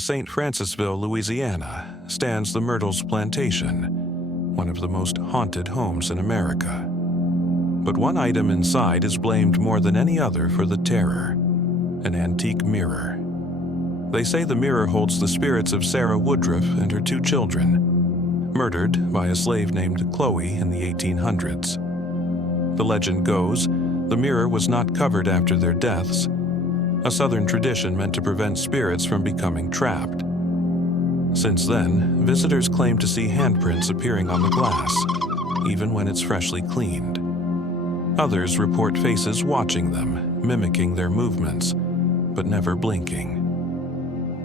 St. Francisville, Louisiana, stands the Myrtles Plantation, one of the most haunted homes in America. But one item inside is blamed more than any other for the terror: an antique mirror. They say the mirror holds the spirits of Sarah Woodruff and her 2 children, murdered by a slave named Chloe in the 1800s. The legend goes, the mirror was not covered after their deaths, a Southern tradition meant to prevent spirits from becoming trapped. Since then, visitors claim to see handprints appearing on the glass, even when it's freshly cleaned. Others report faces watching them, mimicking their movements, but never blinking.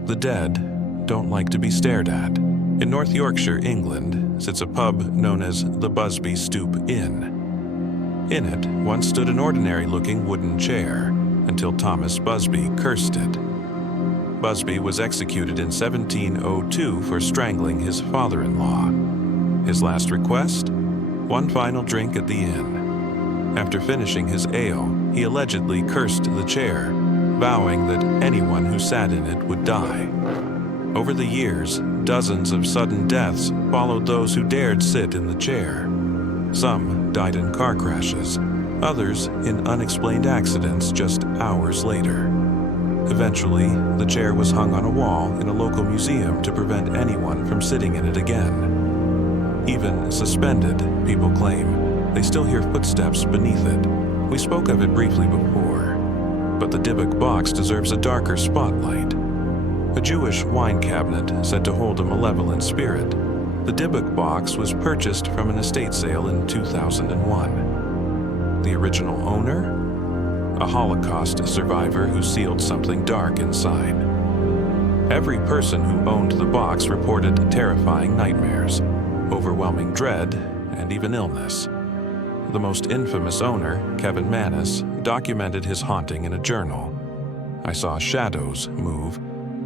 The dead don't like to be stared at. In North Yorkshire, England, sits a pub known as the Busby Stoop Inn. In it once stood an ordinary-looking wooden chair, until Thomas Busby cursed it. Busby was executed in 1702 for strangling his father-in-law. His last request? One final drink at the inn. After finishing his ale, he allegedly cursed the chair, vowing that anyone who sat in it would die. Over the years, dozens of sudden deaths followed those who dared sit in the chair. Some died in car crashes, others in unexplained accidents just hours later. Eventually, the chair was hung on a wall in a local museum to prevent anyone from sitting in it again. Even suspended, people claim, they still hear footsteps beneath it. We spoke of it briefly before, but the Dybbuk box deserves a darker spotlight. A Jewish wine cabinet said to hold a malevolent spirit. The Dybbuk box was purchased from an estate sale in 2001. The original owner? A Holocaust survivor who sealed something dark inside. Every person who owned the box reported terrifying nightmares, overwhelming dread, and even illness. The most infamous owner, Kevin Mannis, documented his haunting in a journal. I saw shadows move.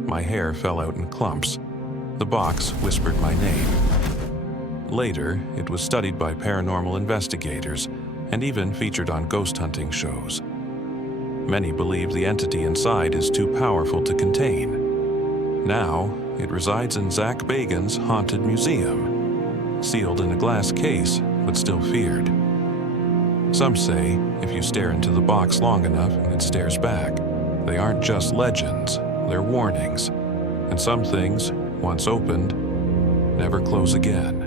My hair fell out in clumps. The box whispered my name. Later, it was studied by paranormal investigators and even featured on ghost hunting shows. Many believe the entity inside is too powerful to contain. Now, it resides in Zach Bagans' haunted museum, sealed in a glass case, but still feared. Some say if you stare into the box long enough, it stares back. They aren't just legends, they're warnings. And some things, once opened, never close again.